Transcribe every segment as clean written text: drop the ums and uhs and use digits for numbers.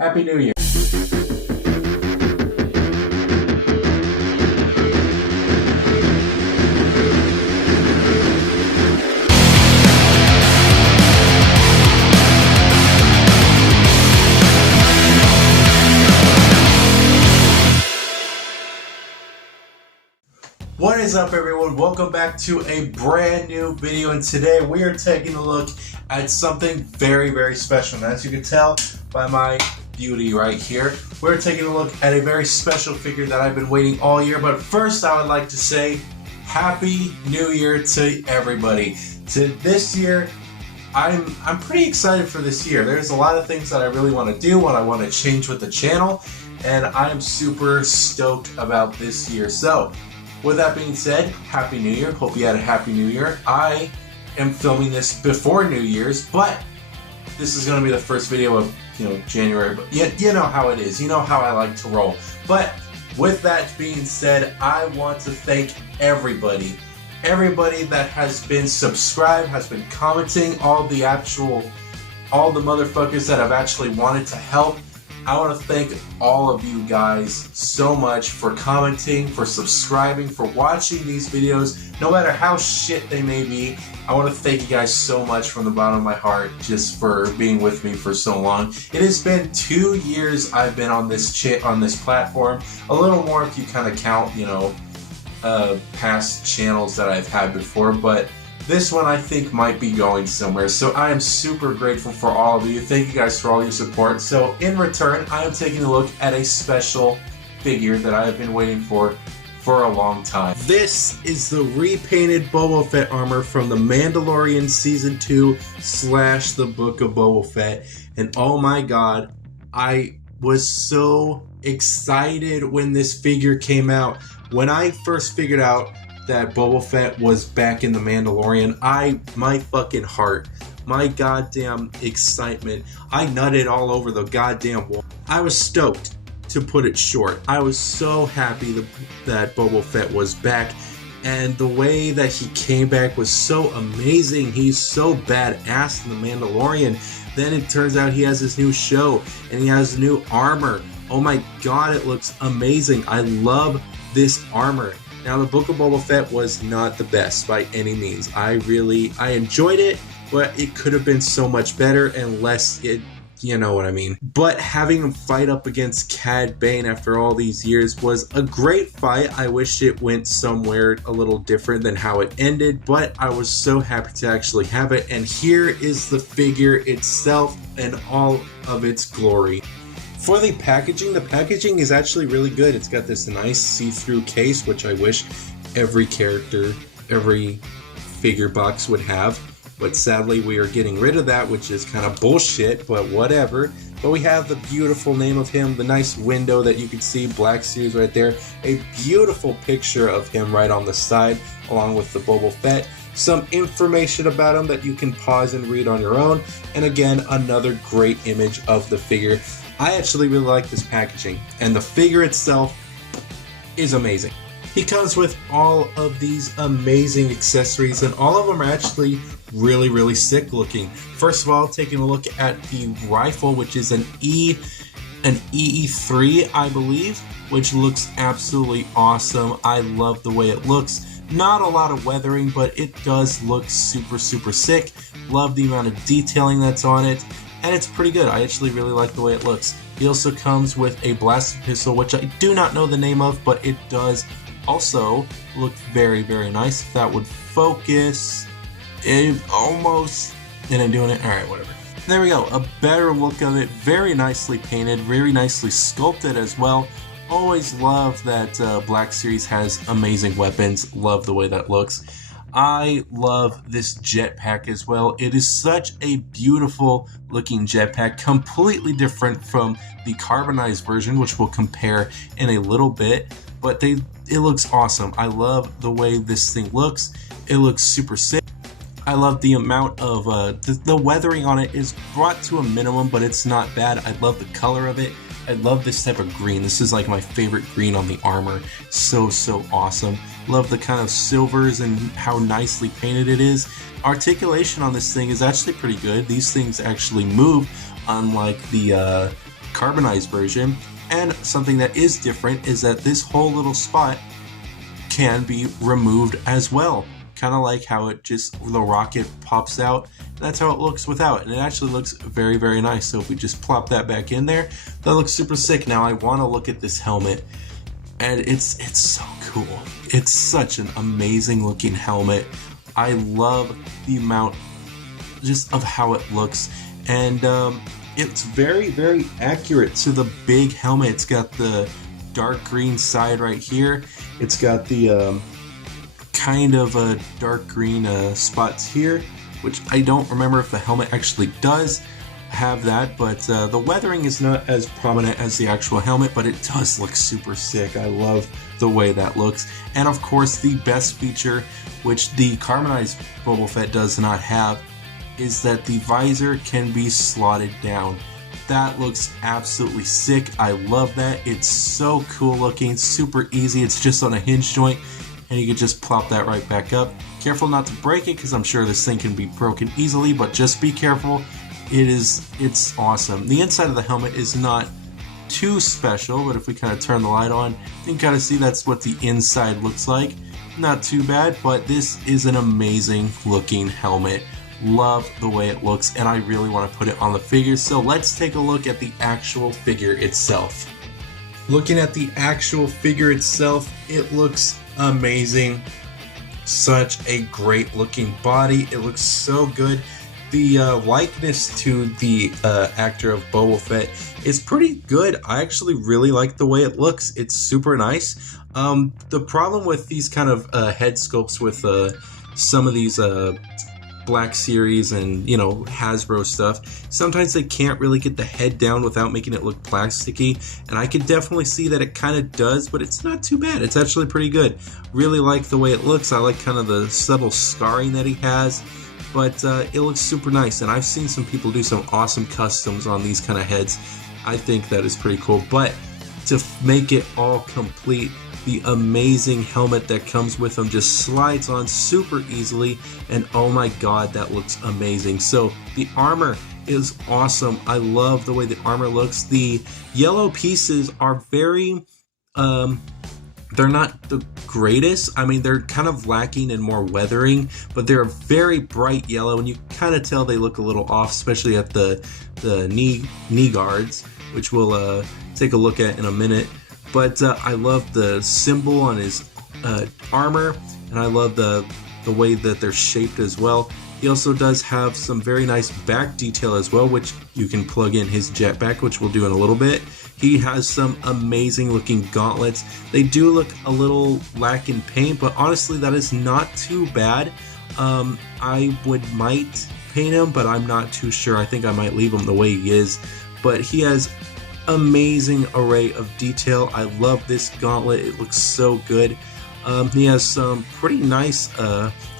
Happy New Year. What is up, everyone? Welcome back to a brand new video, and today we are taking a look at something very, very special. And as you can tell by my beauty right here, we're taking a look at a very special figure that I've been waiting all year. But first, I would like to say Happy New Year to everybody. To this year, I'm pretty excited for this year. There's a lot of things that I really want to do, what I want to change with the channel, and I'm super stoked about this year. So, with that being said, Happy New Year. Hope you had a Happy New Year. I am filming this before New Year's, but this is going to be the first video of, January. But you know how it is. You know how I like to roll. But with that being said, I want to thank everybody that has been subscribed, has been commenting, all the motherfuckers that have actually wanted to help. I want to thank all of you guys so much for commenting, for subscribing, for watching these videos, no matter how shit they may be. I want to thank you guys so much from the bottom of my heart just for being with me for so long. It has been 2 years I've been on this platform, a little more if you kind of count, past channels that I've had before, but this one I think might be going somewhere, so I am super grateful for all of you. Thank you guys for all your support. So in return, I am taking a look at a special figure that I have been waiting for a long time. This is the repainted Boba Fett armor from The Mandalorian Season 2 / The Book of Boba Fett. And oh my god, I was so excited when this figure came out. When I first figured out that Boba Fett was back in The Mandalorian, my fucking heart, my goddamn excitement, I nutted all over the goddamn wall. I was stoked, to put it short. I was so happy that Boba Fett was back, and the way that he came back was so amazing. He's so badass in The Mandalorian. Then it turns out he has his new show, and he has new armor. Oh my god, it looks amazing. I love this armor. Now, the Book of Boba Fett was not the best by any means. I enjoyed it, but it could have been so much better and less, you know what I mean. But having him fight up against Cad Bane after all these years was a great fight. I wish it went somewhere a little different than how it ended, but I was so happy to actually have it. And here is the figure itself in all of its glory. For the packaging is actually really good. It's got this nice see-through case, which I wish every figure box would have. But sadly, we are getting rid of that, which is kind of bullshit, but whatever. But we have the beautiful name of him, the nice window that you can see, Black Series right there. A beautiful picture of him right on the side, along with the Boba Fett. Some information about him that you can pause and read on your own. And again, another great image of the figure. I actually really like this packaging, and the figure itself is amazing. He comes with all of these amazing accessories, and all of them are actually really, really sick looking. First of all, taking a look at the rifle, which is an EE3, I believe, which looks absolutely awesome. I love the way it looks. Not a lot of weathering, but it does look super, super sick. Love the amount of detailing that's on it. And it's pretty good. I actually really like the way it looks. He also comes with a blasted pistol, which I do not know the name of, but it does also look very, very nice. If that would focus, it almost didn't doing it. Alright, whatever. There we go. A better look of it. Very nicely painted, very nicely sculpted as well. Always love that Black Series has amazing weapons. Love the way that looks. I love this jetpack as well. It is such a beautiful looking jetpack, completely different from the carbonized version, which we'll compare in a little bit, but it looks awesome. I love the way this thing looks. It looks super sick. I love the amount of the weathering on it is brought to a minimum, but it's not bad. I love the color of it. I love this type of green. This is like my favorite green on the armor. So awesome. Love the kind of silvers and how nicely painted it is. Articulation on this thing is actually pretty good. These things actually move, unlike the carbonized version. And something that is different is that this whole little spot can be removed as well. Kind of like how it just, the rocket pops out. That's how it looks without, and it actually looks very, very nice. So if we just plop that back in there, that looks super sick. Now I want to look at this helmet, and it's so cool. It's such an amazing looking helmet. I love the amount just of how it looks, and it's very, very accurate to the big helmet. It's got the dark green side right here. It's got the kind of dark green spots here, which I don't remember if the helmet actually does have that, but the weathering is not as prominent as the actual helmet, but it does look super sick. I love the way that looks. And of course, the best feature, which the carbonized Boba Fett does not have, is that the visor can be slotted down. That looks absolutely sick. I love that. It's so cool looking, super easy. It's just on a hinge joint, and you can just plop that right back up. Careful not to break it, because I'm sure this thing can be broken easily, but just be careful. It's awesome. The inside of the helmet is not too special, but if we kind of turn the light on, you can kind of see that's what the inside looks like. Not too bad, but this is an amazing looking helmet. Love the way it looks, and I really want to put it on the figure. So let's take a look at the actual figure itself. Looking at the actual figure itself, it looks amazing. Such a great looking body. It looks so good. The likeness to the actor of Boba Fett is pretty good. I actually really like the way it looks. It's super nice. The problem with these kind of head sculpts with some of these Black Series and, you know, Hasbro stuff, sometimes they can't really get the head down without making it look plasticky, and I can definitely see that it kind of does, but it's not too bad. It's actually pretty good. Really like the way it looks. I like kind of the subtle scarring that he has, but it looks super nice, and I've seen some people do some awesome customs on these kind of heads. I think that is pretty cool, but to make it all complete, the amazing helmet that comes with them just slides on super easily, and oh my god, that looks amazing. So the armor is awesome. I love the way the armor looks. The yellow pieces are very they're not the greatest. I mean, they're kind of lacking in more weathering, but they're a very bright yellow, and you kind of tell they look a little off, especially at the knee guards, which we'll take a look at in a minute. But I love the symbol on his armor, and I love the way that they're shaped as well. He also does have some very nice back detail as well, which you can plug in his jetpack, which we'll do in a little bit. He has some amazing looking gauntlets. They do look a little lack in paint, but honestly, that is not too bad. I might paint him, but I'm not too sure. I think I might leave him the way he is. But he has amazing array of detail. I love this gauntlet. It looks so good. He has some pretty nice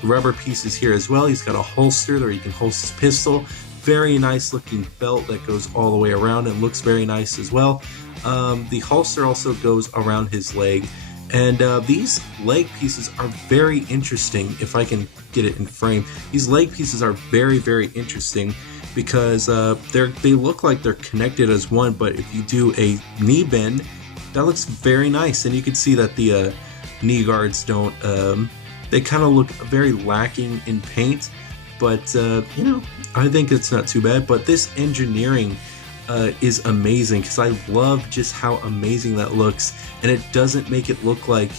rubber pieces here as well. He's got a holster where he can hold his pistol. Very nice looking belt that goes all the way around and looks very nice as well. The holster also goes around his leg, and these leg pieces are very interesting. If I can get it in frame, these leg pieces are very, very interesting because they look like they're connected as one, but if you do a knee bend, that looks very nice, and you can see that the knee guards don't, they kind of look very lacking in paint, but you know, I think it's not too bad. But this engineering is amazing, because I love just how amazing that looks, and it doesn't make it look like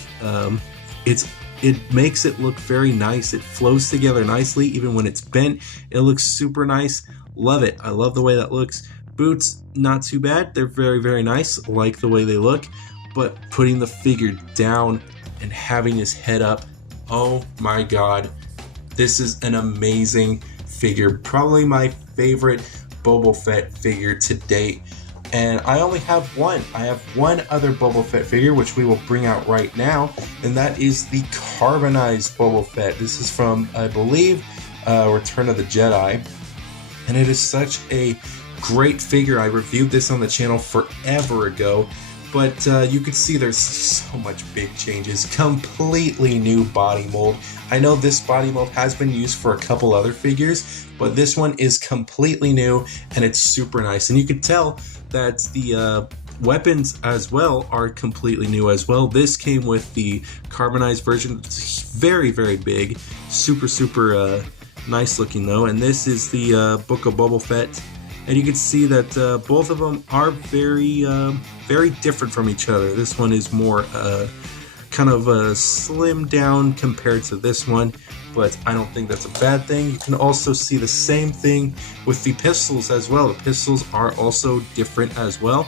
it makes it look very nice. It flows together nicely even when it's bent. It looks super nice. Love it. I love the way that looks. Boots, not too bad. They're very, very nice. Like the way they look. But putting the figure down and having his head up, oh my god. This is an amazing figure. Probably my favorite Boba Fett figure to date. And I only have one. I have one other Boba Fett figure, which we will bring out right now, and that is the carbonized Boba Fett. This is from, I believe, Return of the Jedi, and it is such a great figure. I reviewed this on the channel forever ago, but you can see there's so much big changes. Completely new body mold. I know this body mold has been used for a couple other figures, but this one is completely new, and it's super nice. And you can tell that the weapons as well are completely new as well. This came with the carbonized version. It's very, very big, super nice looking though. And this is the Book of Boba Fett, and you can see that both of them are very different from each other. This one is more kind of slimmed down compared to this one, but I don't think that's a bad thing. You can also see the same thing with the pistols as well. The pistols are also different as well.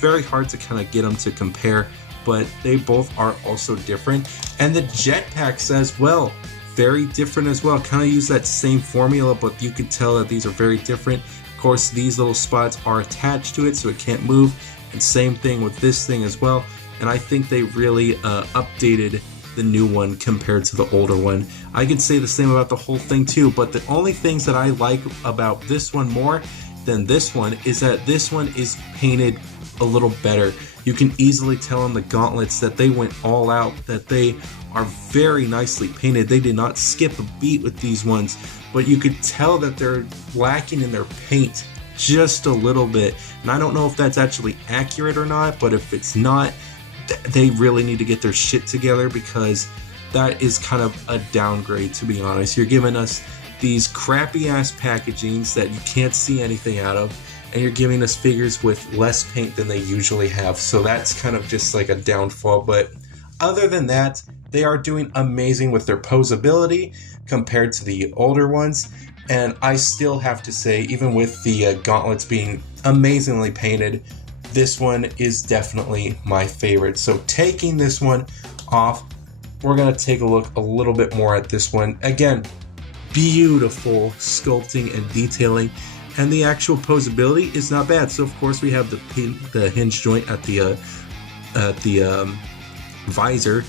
Very hard to kind of get them to compare, but they both are also different. And the jetpacks as well, very different as well. Kind of use that same formula, but you can tell that these are very different. Of course, these little spots are attached to it, so it can't move. And same thing with this thing as well. And I think they really updated the new one compared to the older one. I could say the same about the whole thing too, but the only things that I like about this one more than this one is that this one is painted a little better. You can easily tell on the gauntlets that they went all out, that they are very nicely painted. They did not skip a beat with these ones, but you could tell that they're lacking in their paint just a little bit. And I don't know if that's actually accurate or not, but if it's not, they really need to get their shit together, because that is kind of a downgrade, to be honest. You're giving us these crappy ass packagings that you can't see anything out of, and you're giving us figures with less paint than they usually have. So that's kind of just like a downfall. But other than that, they are doing amazing with their posability compared to the older ones. And I still have to say, even with the gauntlets being amazingly painted, this one is definitely my favorite. So taking this one off, we're going to take a look a little bit more at this one. Again, beautiful sculpting and detailing, and the actual posability is not bad. So of course we have the hinge joint at the visor.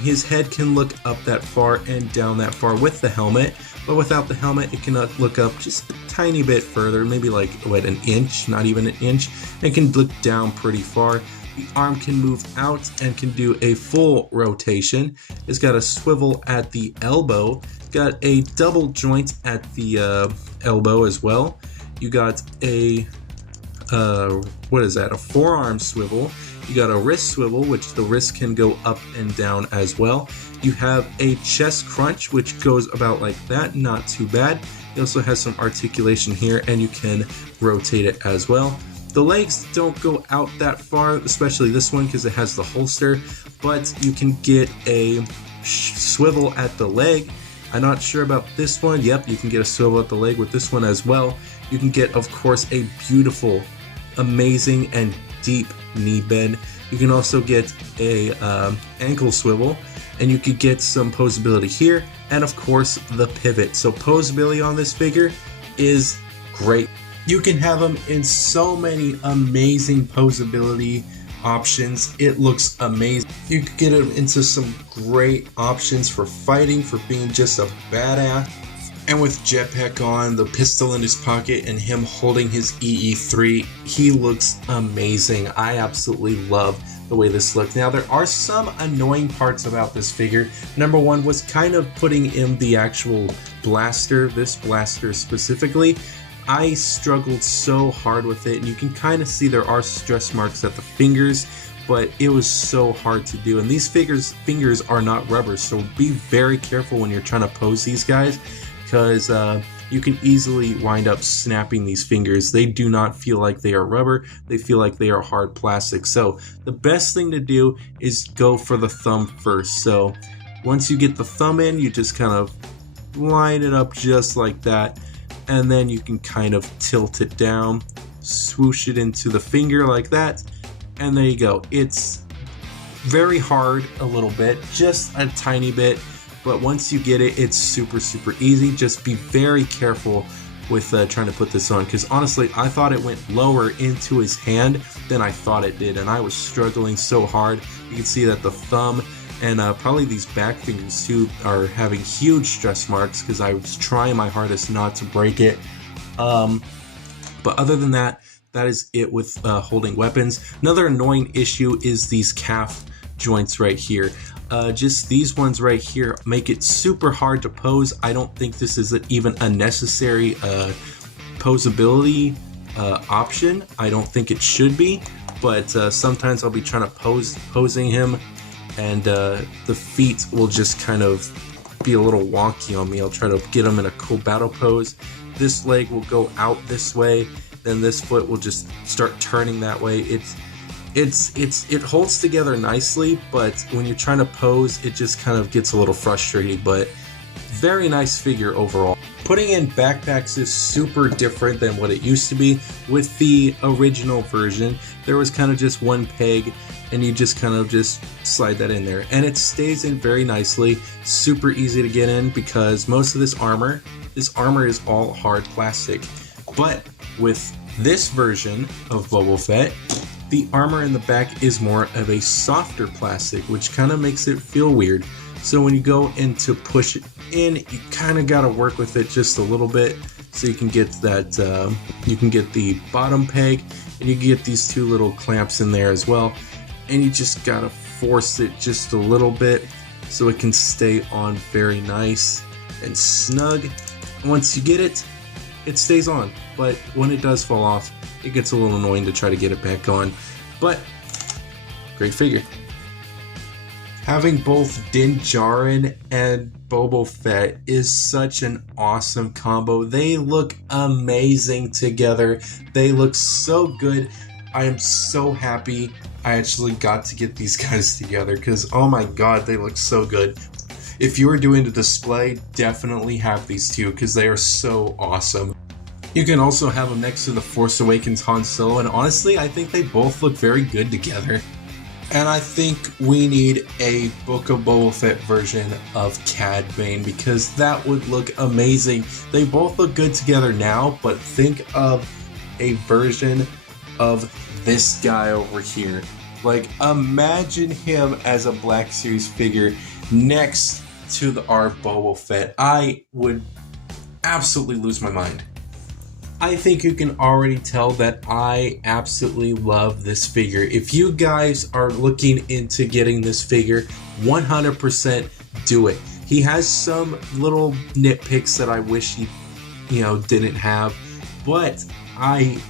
His head can look up that far and down that far with the helmet, but without the helmet it cannot look up just a tiny bit further, maybe like what, an inch, not even an inch. It can look down pretty far. The arm can move out and can do a full rotation. It's got a swivel at the elbow. It's got a double joint at the elbow as well. You got a what is that? A forearm swivel. You got a wrist swivel, which the wrist can go up and down as well. You have a chest crunch, which goes about like that, not too bad. It also has some articulation here, and you can rotate it as well. The legs don't go out that far, especially this one because it has the holster, but you can get a swivel at the leg. I'm not sure about this one. Yep, you can get a swivel at the leg with this one as well. You can get, of course, a beautiful, amazing, and deep knee bend. You can also get a ankle swivel, and you could get some posability here, and of course the pivot. So posability on this figure is great. You can have them in so many amazing posability options. It looks amazing. You could get him into some great options for fighting, for being just a badass. And with jetpack on, the pistol in his pocket, and him holding his EE3, he looks amazing. I absolutely love the way this looks. Now, there are some annoying parts about this figure. Number one was kind of putting in the actual blaster, this blaster specifically. I struggled so hard with it, and you can kind of see there are stress marks at the fingers, but it was so hard to do. And these fingers are not rubber, so be very careful when you're trying to pose these guys, because you can easily wind up snapping these fingers. They do not feel like they are rubber, they feel like they are hard plastic. So the best thing to do is go for the thumb first. So once you get the thumb in, you just kind of line it up just like that, and then you can kind of tilt it down, swoosh it into the finger like that, and there you go. It's very hard a little bit, just a tiny bit, but once you get it, it's super easy. Just be very careful with trying to put this on, because honestly I thought it went lower into his hand than I thought it did, and I was struggling so hard. You can see that the thumb and probably these back fingers too are having huge stress marks, because I was trying my hardest not to break it. But other than that, that is it with holding weapons. Another annoying issue is these calf joints right here. Just these ones right here make it super hard to pose. I don't think this is even a necessary posability option. I don't think it should be, but sometimes I'll be trying to posing him, and the feet will just kind of be a little wonky on me. I'll try to get him in a cool battle pose. This leg will go out this way, then this foot will just start turning that way. It holds together nicely, but when you're trying to pose, it just kind of gets a little frustrating, but very nice figure overall. Putting in backpacks is super different than what it used to be. With the original version, there was kind of just one peg, and you just kind of just slide that in there. And it stays in very nicely, super easy to get in, because most of this armor is all hard plastic. But with this version of Boba Fett, the armor in the back is more of a softer plastic, which kind of makes it feel weird. So when you go in to push it in, you kind of got to work with it just a little bit, so you can get that, you can get the bottom peg, and you can get these two little clamps in there as well, and you just got to force it just a little bit so it can stay on very nice and snug. Once you get it, it stays on, but when it does fall off, it gets a little annoying to try to get it back on. But great figure. Having both Din Djarin and Boba Fett is such an awesome combo. They look amazing together. They look so good. I am so happy I actually got to get these guys together, because oh my god, they look so good. If you are doing the display, definitely have these two, because they are so awesome. You can also have them next to the Force Awakens Han Solo, and honestly, I think they both look very good together. And I think we need a Book of Boba Fett version of Cad Bane, because that would look amazing. They both look good together now, but think of a version of this guy over here. Like, imagine him as a Black Series figure next to our Boba Fett. I would absolutely lose my mind. I think you can already tell that I absolutely love this figure. If you guys are looking into getting this figure, 100% do it. He has some little nitpicks that I wish he, didn't have, but I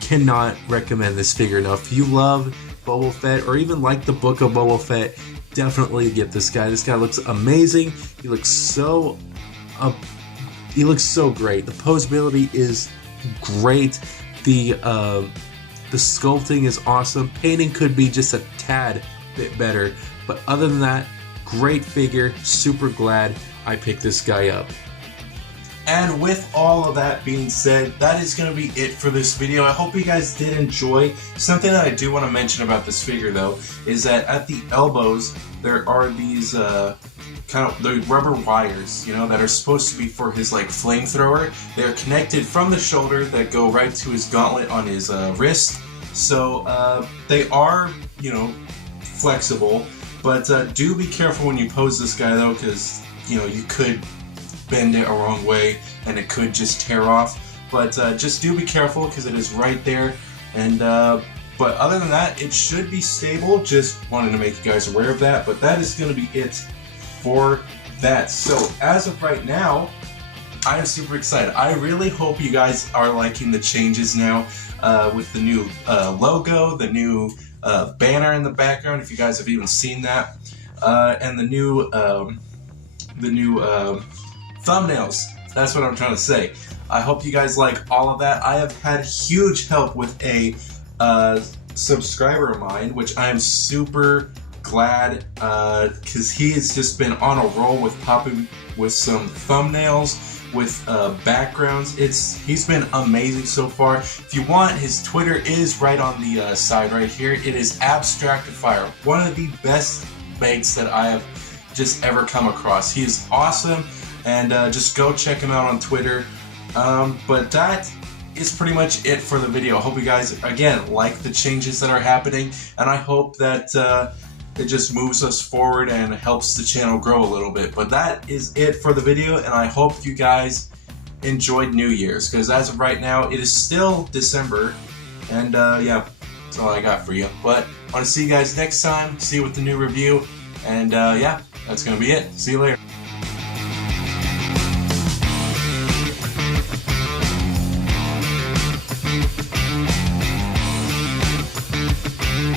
cannot recommend this figure enough. If you love Boba Fett, or even like the Book of Boba Fett, definitely get this guy. This guy looks amazing. He looks so great. The posability is great. The sculpting is awesome. Painting could be just a tad bit better, but other than that, great figure. Super glad I picked this guy up. And with all of that being said, that is going to be it for this video. I hope you guys did enjoy. Something that I do want to mention about this figure, though, is that at the elbows there are these kind of the rubber wires, that are supposed to be for his flamethrower. They're connected from the shoulder that go right to his gauntlet on his wrist. So they are, flexible, but do be careful when you pose this guy, though, because you could bend it a wrong way and it could just tear off. But just do be careful, because it is right there. And but other than that, it should be stable. Just wanted to make you guys aware of that. But that is going to be it for that. So as of right now, I am super excited. I really hope you guys are liking the changes now with the new logo, the new banner in the background, if you guys have even seen that, and the new thumbnails. That's what I'm trying to say. I hope you guys like all of that. I have had huge help with a subscriber of mine, which I am super glad, because he has just been on a roll with popping with some thumbnails, with backgrounds. He's been amazing so far. If you want, his Twitter is right on the side right here. It is Abstractifier, one of the best mates that I have just ever come across. He is awesome, and just go check him out on Twitter. But that is pretty much it for the video. I hope you guys, again, like the changes that are happening, and I hope that it just moves us forward and helps the channel grow a little bit. But that is it for the video, and I hope you guys enjoyed New Year's, because as of right now, it is still December, and yeah, that's all I got for you. But I want to see you guys next time, see you with the new review, and yeah, that's going to be it. See you later.